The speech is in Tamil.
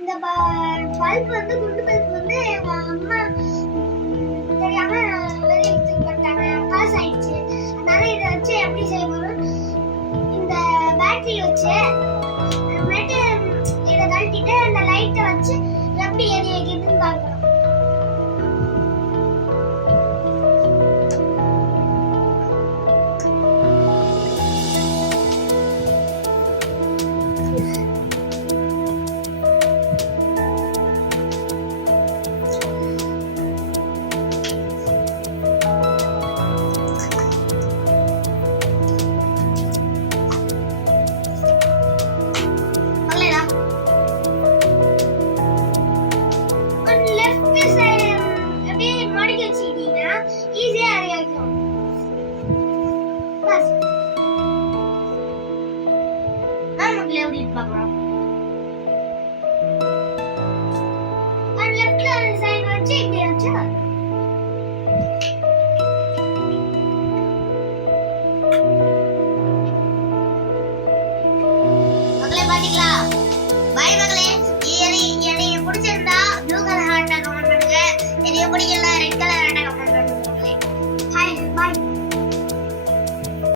இந்த பல்ப் வந்து குண்டு பல்ப் வந்து எங்க அம்மா தெரியாம வெளியே எடுத்துட்டு போட்டாங்க, பாஸ் ஆயிடுச்சு. அதனால இதை வச்சு எப்படி செய்ய போறோம், இந்த பேட்டரி வச்சு அப்புறமேட்டு இதை கழட்டிட்டு அந்த லைட்டை வச்சு எப்படி எரிய வைக்கிறதுன்னு பார்க்கணும். பாத்தீங்களா? பாய் மகளே.